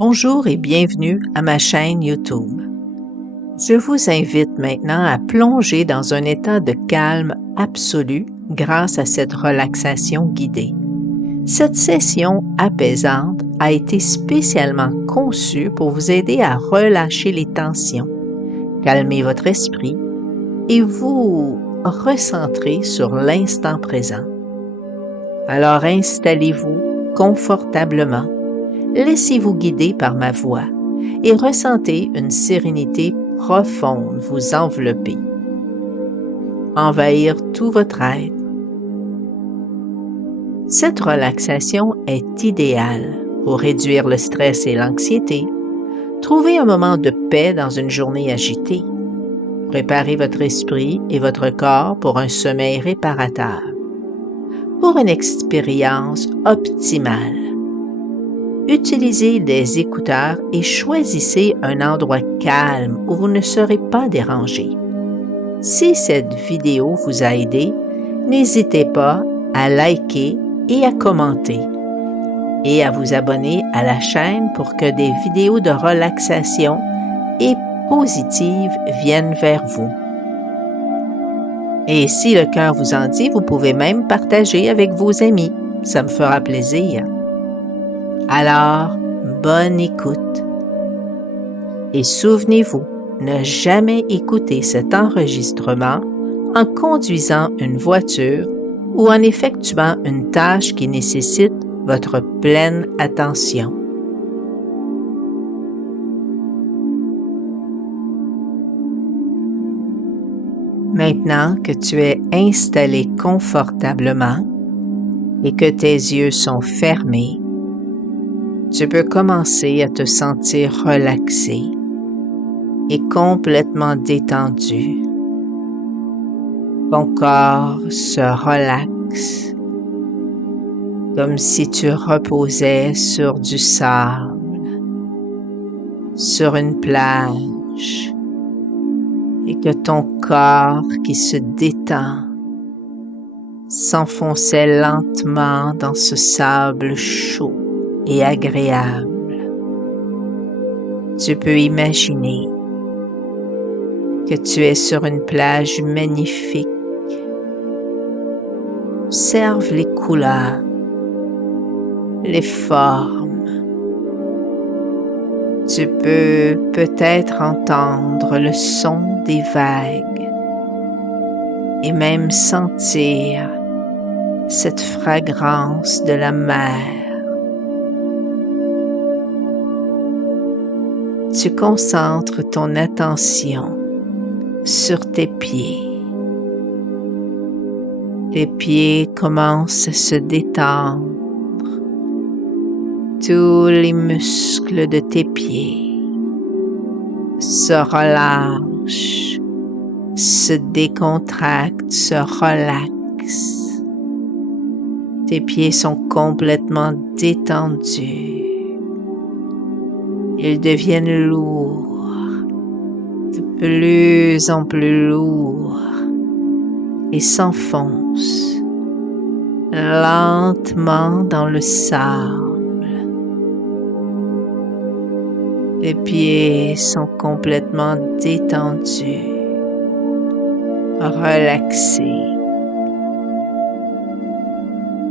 Bonjour et bienvenue à ma chaîne YouTube. Je vous invite maintenant à plonger dans un état de calme absolu grâce à cette relaxation guidée. Cette session apaisante a été spécialement conçue pour vous aider à relâcher les tensions, calmer votre esprit et vous recentrer sur l'instant présent. Alors installez-vous confortablement. Laissez-vous guider par ma voix et ressentez une sérénité profonde vous envelopper, envahir tout votre être. Cette relaxation est idéale pour réduire le stress et l'anxiété, trouver un moment de paix dans une journée agitée, préparer votre esprit et votre corps pour un sommeil réparateur, pour une expérience optimale. Utilisez des écouteurs et choisissez un endroit calme où vous ne serez pas dérangé. Si cette vidéo vous a aidé, n'hésitez pas à liker et à commenter et à vous abonner à la chaîne pour que des vidéos de relaxation et positives viennent vers vous. Et si le cœur vous en dit, vous pouvez même partager avec vos amis. Ça me fera plaisir. Alors, bonne écoute. Et souvenez-vous, ne jamais écouter cet enregistrement en conduisant une voiture ou en effectuant une tâche qui nécessite votre pleine attention. Maintenant que tu es installé confortablement et que tes yeux sont fermés, tu peux commencer à te sentir relaxé et complètement détendu. Ton corps se relaxe comme si tu reposais sur du sable, sur une plage, et que ton corps qui se détend s'enfonçait lentement dans ce sable chaud et agréable. Tu peux imaginer que tu es sur une plage magnifique. Observe les couleurs, les formes. Tu peux peut-être entendre le son des vagues et même sentir cette fragrance de la mer. Tu concentres ton attention sur tes pieds. Tes pieds commencent à se détendre. Tous les muscles de tes pieds se relâchent, se décontractent, se relaxent. Tes pieds sont complètement détendus. Ils deviennent lourds, de plus en plus lourds, et s'enfoncent lentement dans le sable. Les pieds sont complètement détendus, relaxés.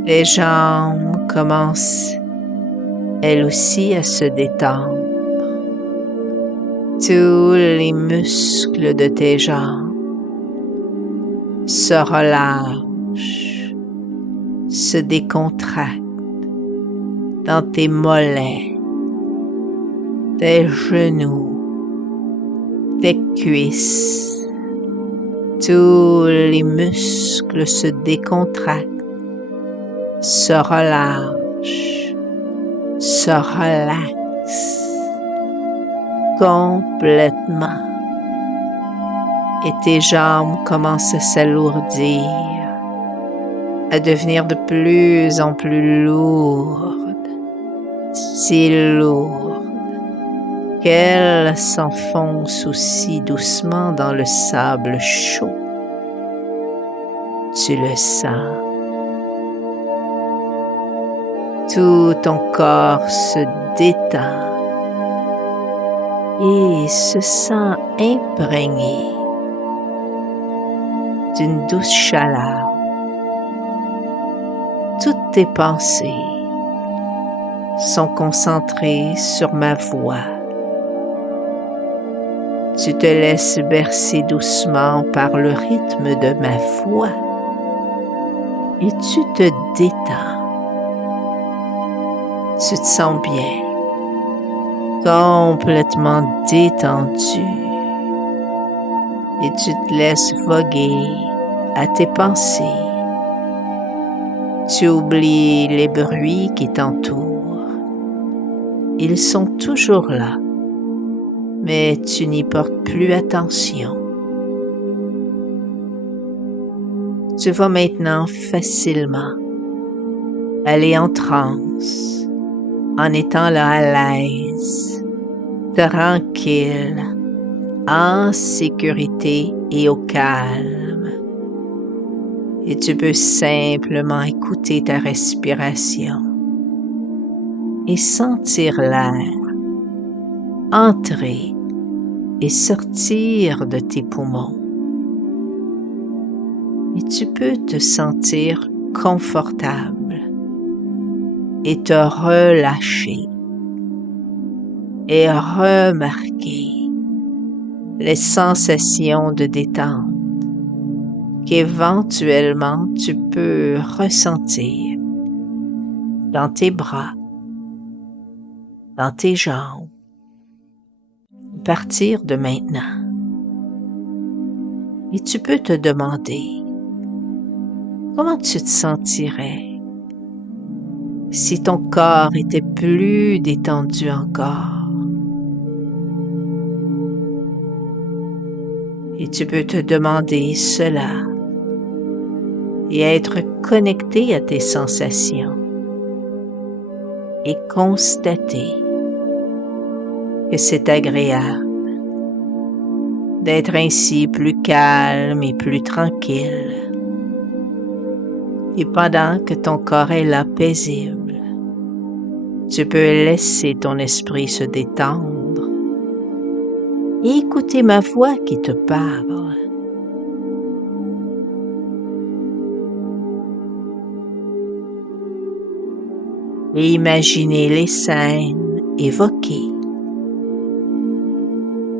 Les jambes commencent elles aussi à se détendre. Tous les muscles de tes jambes se relâchent, se décontractent dans tes mollets, tes genoux, tes cuisses. Tous les muscles se décontractent, se relâchent, se relaxent complètement. Et tes jambes commencent à s'alourdir, à devenir de plus en plus lourdes, si lourdes qu'elles s'enfoncent aussi doucement dans le sable chaud. Tu le sens. Tout ton corps se détend et se sent imprégné d'une douce chaleur. Toutes tes pensées sont concentrées sur ma voix. Tu te laisses bercer doucement par le rythme de ma voix et tu te détends. Tu te sens bien, complètement détendu et tu te laisses voguer à tes pensées. Tu oublies les bruits qui t'entourent. Ils sont toujours là, mais tu n'y portes plus attention. Tu vas maintenant facilement aller en transe en étant là à l'aise, tranquille, en sécurité et au calme. Et tu peux simplement écouter ta respiration et sentir l'air entrer et sortir de tes poumons. Et tu peux te sentir confortable et te relâcher et remarquer les sensations de détente qu'éventuellement tu peux ressentir dans tes bras, dans tes jambes, à partir de maintenant. Et tu peux te demander comment tu te sentirais si ton corps était plus détendu encore. Et tu peux te demander cela et être connecté à tes sensations et constater que c'est agréable d'être ainsi plus calme et plus tranquille. Et pendant que ton corps est là paisible, tu peux laisser ton esprit se détendre et écouter ma voix qui te parle. Et imaginer les scènes évoquées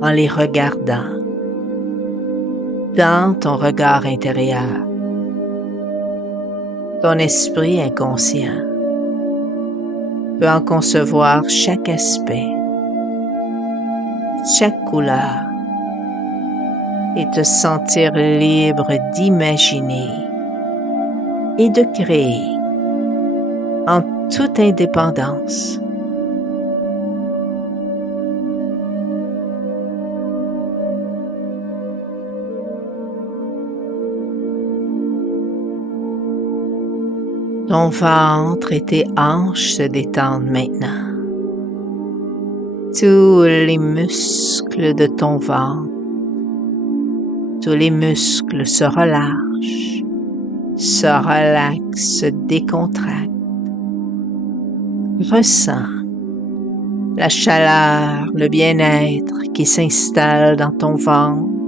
en les regardant dans ton regard intérieur. Ton esprit inconscient peut en concevoir chaque aspect, chaque couleur et te sentir libre d'imaginer et de créer en toute indépendance. Ton ventre et tes hanches se détendent maintenant. Tous les muscles de ton ventre, tous les muscles se relâchent, se relaxent, se décontractent. Ressens la chaleur, le bien-être qui s'installe dans ton ventre.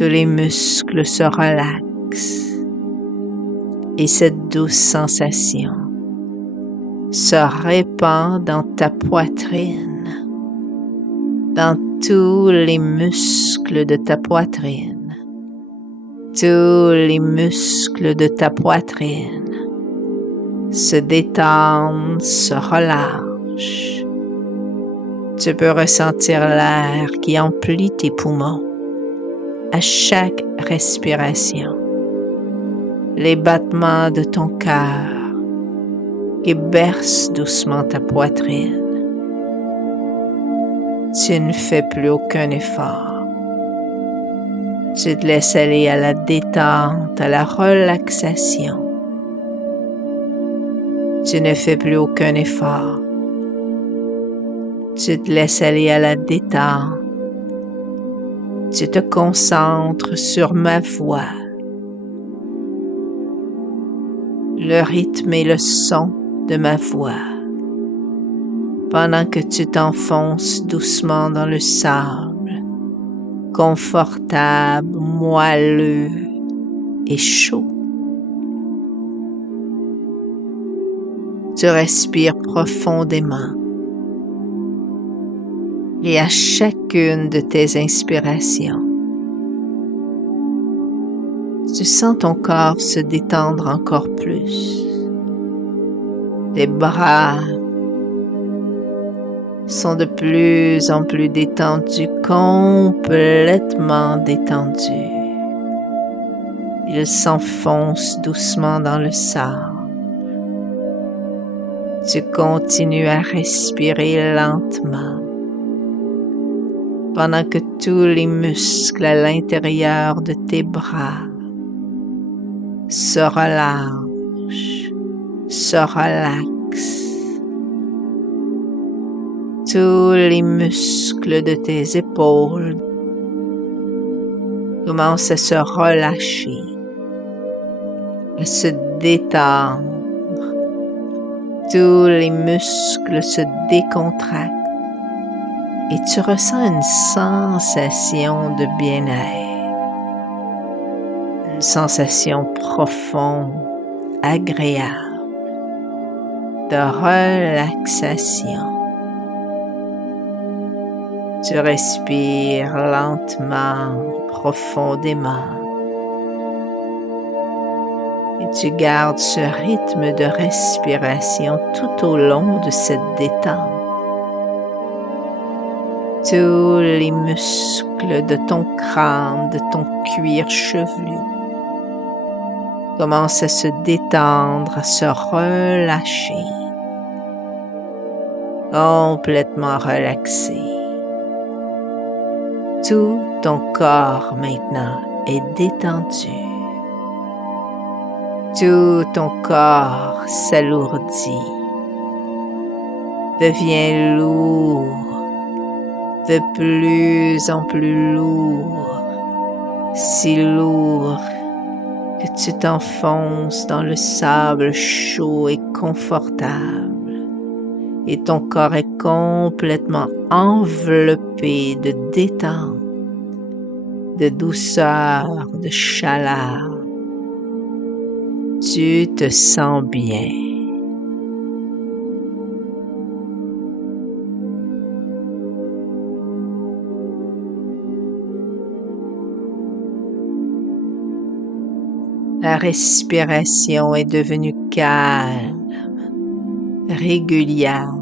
Tous les muscles se relaxent et cette douce sensation se répand dans ta poitrine, dans tous les muscles de ta poitrine. Tous les muscles de ta poitrine se détendent, se relâchent. Tu peux ressentir l'air qui emplit tes poumons à chaque respiration, les battements de ton cœur qui bercent doucement ta poitrine. Tu ne fais plus aucun effort. Tu te laisses aller à la détente, à la relaxation. Tu ne fais plus aucun effort. Tu te laisses aller à la détente. Tu te concentres sur ma voix, le rythme et le son de ma voix pendant que tu t'enfonces doucement dans le sable, confortable, moelleux et chaud. Tu respires profondément et à chacune de tes inspirations, tu sens ton corps se détendre encore plus. Tes bras sont de plus en plus détendus, complètement détendus. Ils s'enfoncent doucement dans le sable. Tu continues à respirer lentement pendant que tous les muscles à l'intérieur de tes bras se relâchent, se relaxent. Tous les muscles de tes épaules commencent à se relâcher, à se détendre. Tous les muscles se décontractent et tu ressens une sensation de bien-être, une sensation profonde, agréable, de relaxation. Tu respires lentement, profondément. Et tu gardes ce rythme de respiration tout au long de cette détente. Tous les muscles de ton crâne, de ton cuir chevelu commencent à se détendre, à se relâcher, complètement relaxé. Tout ton corps maintenant est détendu. Tout ton corps s'alourdit, devient lourd, de plus en plus lourd, si lourd que tu t'enfonces dans le sable chaud et confortable, et ton corps est complètement enveloppé de détente, de douceur, de chaleur. Tu te sens bien. La respiration est devenue calme, régulière.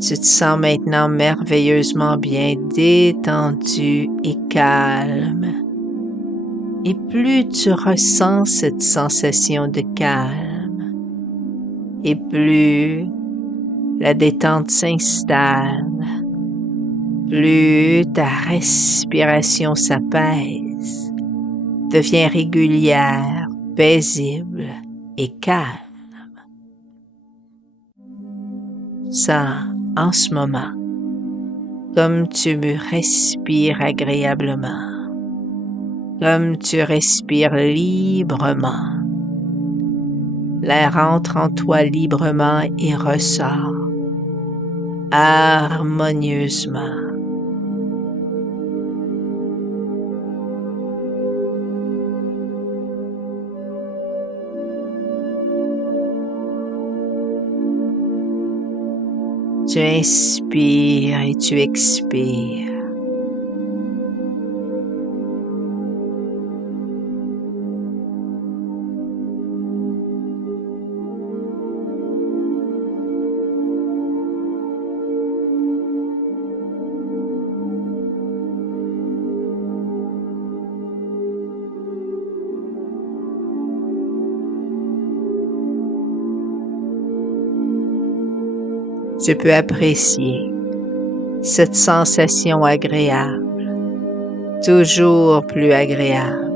Tu te sens maintenant merveilleusement bien détendu et calme. Et plus tu ressens cette sensation de calme, et plus la détente s'installe, plus ta respiration s'apaise, devient régulière, paisible et calme. Sens en ce moment comme tu respires agréablement, comme tu respires librement. L'air entre en toi librement et ressort harmonieusement. Tu inspires et tu expires. Tu peux apprécier cette sensation agréable, toujours plus agréable,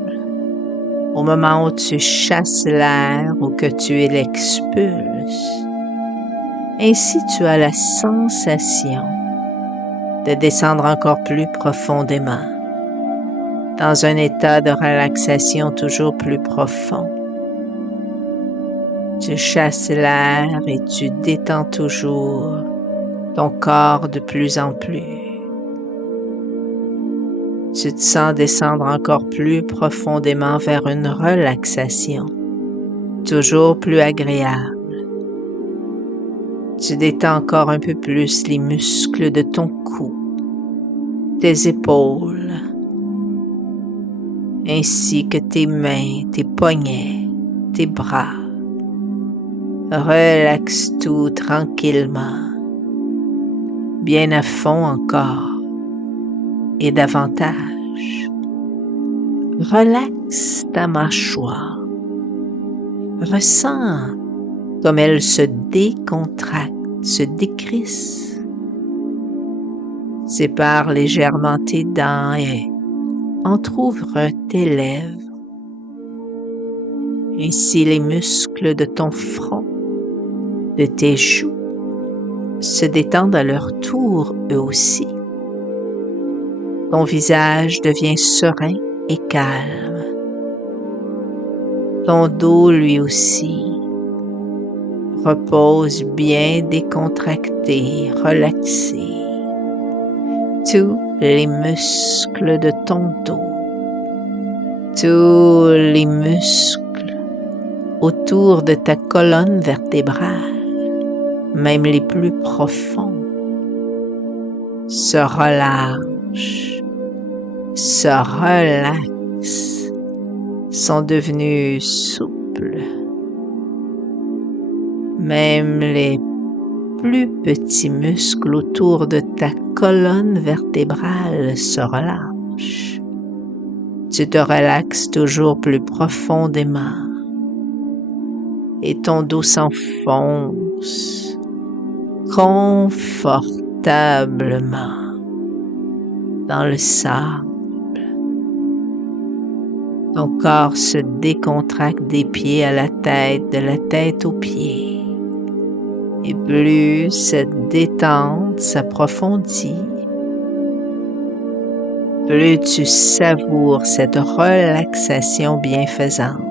au moment où tu chasses l'air ou que tu l'expulses. Ainsi, tu as la sensation de descendre encore plus profondément, dans un état de relaxation toujours plus profond. Tu chasses l'air et tu détends toujours ton corps de plus en plus. Tu te sens descendre encore plus profondément vers une relaxation, toujours plus agréable. Tu détends encore un peu plus les muscles de ton cou, tes épaules, ainsi que tes mains, tes poignets, tes bras. Relaxe tout tranquillement, bien à fond encore et davantage. Relaxe ta mâchoire. Ressens comme elle se décontracte, se décrisse. Sépare légèrement tes dents et entr'ouvre tes lèvres. Ainsi les muscles de ton front, de tes joues, se détendent à leur tour eux aussi. Ton visage devient serein et calme. Ton dos lui aussi repose bien décontracté, relaxé. Tous les muscles de ton dos, tous les muscles autour de ta colonne vertébrale, même les plus profonds, se relâchent, se relaxent, sont devenus souples. Même les plus petits muscles autour de ta colonne vertébrale se relâchent. Tu te relaxes toujours plus profondément et ton dos s'enfonce confortablement dans le sable. Ton corps se décontracte des pieds à la tête, de la tête aux pieds. Et plus cette détente s'approfondit, plus tu savoures cette relaxation bienfaisante,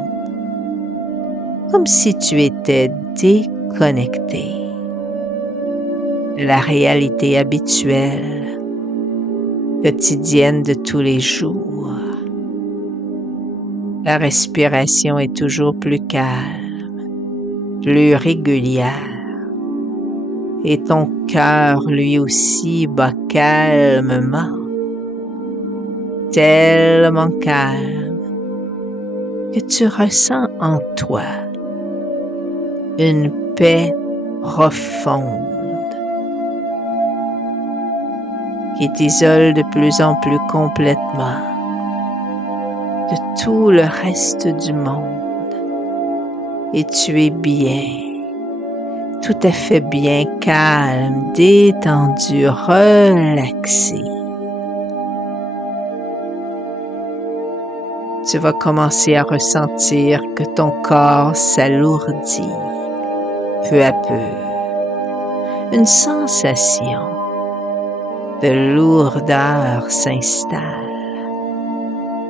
comme si tu étais déconnecté de la réalité habituelle, quotidienne de tous les jours. La respiration est toujours plus calme, plus régulière. Et ton cœur lui aussi bat calmement, tellement calme que tu ressens en toi une paix profonde qui t'isole de plus en plus complètement de tout le reste du monde et tu es bien. Tout à fait bien, calme, détendu, relaxé. Tu vas commencer à ressentir que ton corps s'alourdit peu à peu. Une sensation de lourdeur s'installe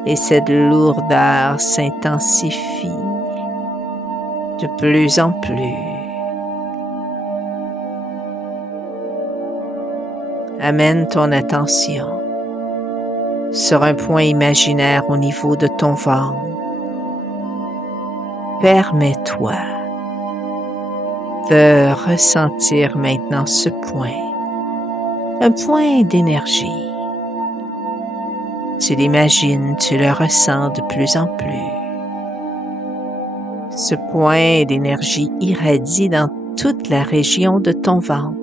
et cette lourdeur s'intensifie de plus en plus. Amène ton attention sur un point imaginaire au niveau de ton ventre. Permets-toi de ressentir maintenant ce point, un point d'énergie. Tu l'imagines, tu le ressens de plus en plus. Ce point d'énergie irradie dans toute la région de ton ventre.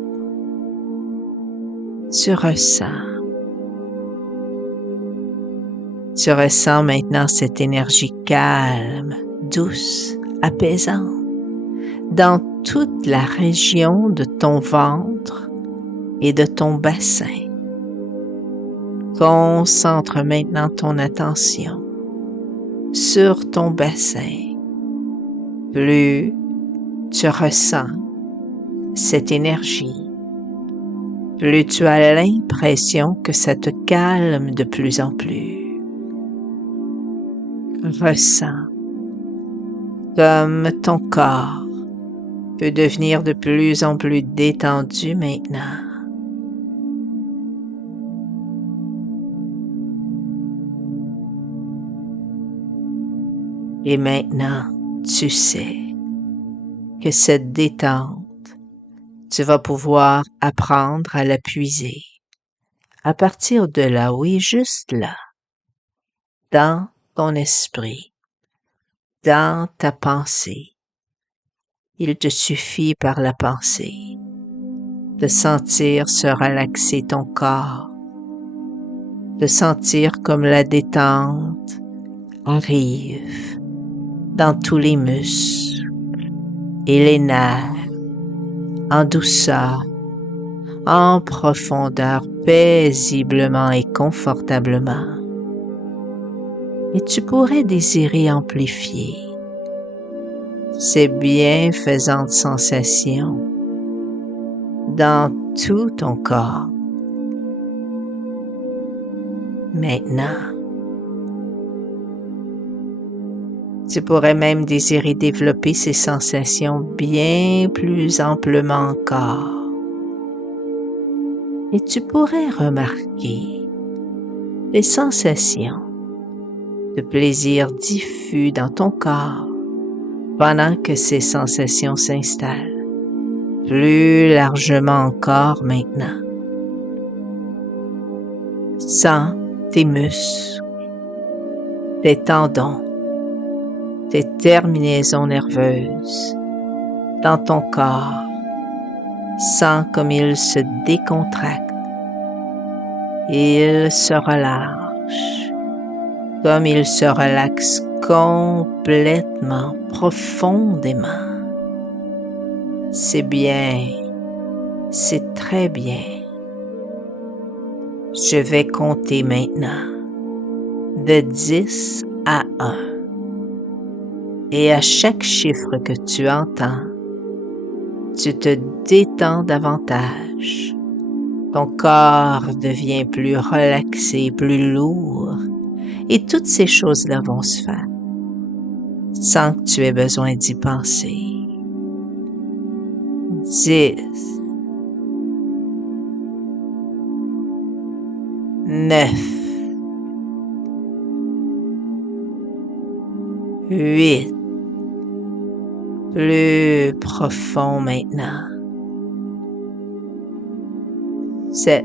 Tu ressens maintenant cette énergie calme, douce, apaisante dans toute la région de ton ventre et de ton bassin. Concentre maintenant ton attention sur ton bassin. Plus tu ressens cette énergie, plus tu as l'impression que ça te calme de plus en plus. Ressens comme ton corps peut devenir de plus en plus détendu maintenant. Et maintenant, tu sais que cette détente, tu vas pouvoir apprendre à la puiser. À partir de là, oui, juste là, dans ton esprit, dans ta pensée. Il te suffit par la pensée de sentir se relaxer ton corps, de sentir comme la détente arrive dans tous les muscles et les nerfs, en douceur, en profondeur, paisiblement et confortablement. Et tu pourrais désirer amplifier ces bienfaisantes sensations dans tout ton corps. Maintenant, tu pourrais même désirer développer ces sensations bien plus amplement encore. Et tu pourrais remarquer les sensations de plaisir diffus dans ton corps pendant que ces sensations s'installent plus largement encore maintenant. Sens tes muscles, tes tendons, tes terminaisons nerveuses dans ton corps. Sens comme ils se décontractent et ils se relâchent, comme ils se relaxent complètement, profondément. C'est bien, c'est très bien. Je vais compter maintenant de 10 à 1. Et à chaque chiffre que tu entends, tu te détends davantage. Ton corps devient plus relaxé, plus lourd. Et toutes ces choses-là vont se faire sans que tu aies besoin d'y penser. 10, 9, 8, plus profond maintenant. 7,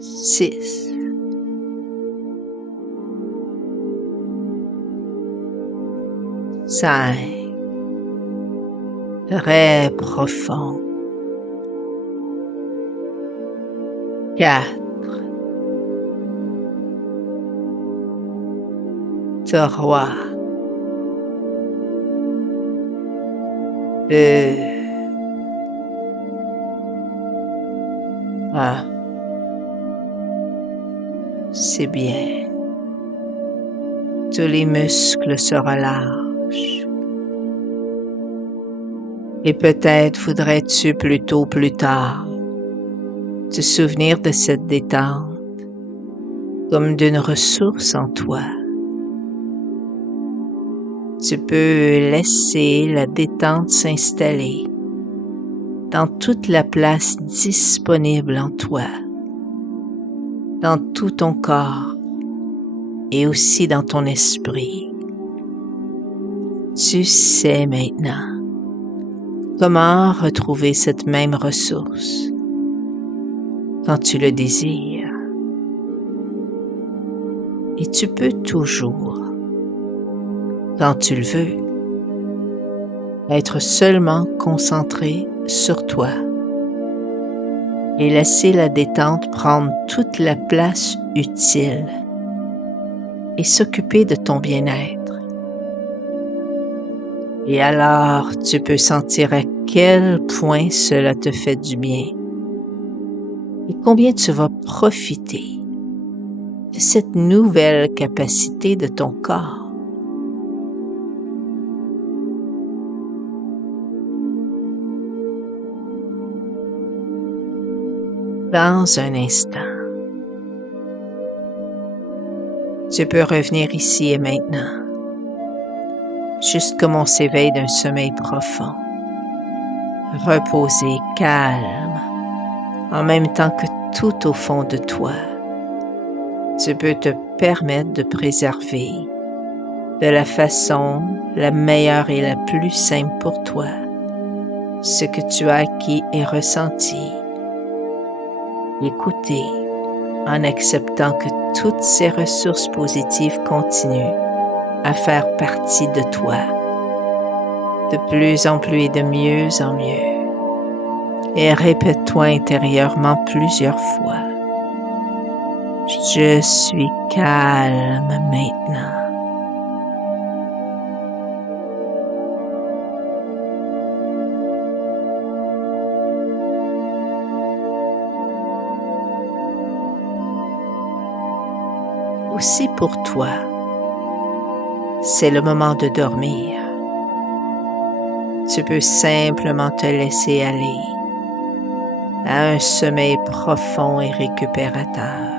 6, 5, très profond. 4, 3, 2, 1. C'est bien. Tous les muscles se relâchent. Et peut-être voudrais-tu plutôt plus tard te souvenir de cette détente comme d'une ressource en toi. Tu peux laisser la détente s'installer dans toute la place disponible en toi, dans tout ton corps et aussi dans ton esprit. Tu sais maintenant comment retrouver cette même ressource quand tu le désires. Et tu peux toujours, quand tu le veux, être seulement concentré sur toi et laisser la détente prendre toute la place utile et s'occuper de ton bien-être. Et alors, tu peux sentir à quel point cela te fait du bien et combien tu vas profiter de cette nouvelle capacité de ton corps. Dans un instant, Tu peux revenir ici et maintenant, juste comme on s'éveille d'un sommeil profond, reposé, calme, en même temps que tout au fond de toi. Tu peux te permettre de préserver de la façon la meilleure et la plus simple pour toi ce que tu as acquis et ressenti. Écouter en acceptant que toutes ces ressources positives continuent à faire partie de toi, de plus en plus et de mieux en mieux. Et répète-toi intérieurement plusieurs fois. Je suis calme maintenant. Aussi pour toi, c'est le moment de dormir. Tu peux simplement te laisser aller à un sommeil profond et récupérateur.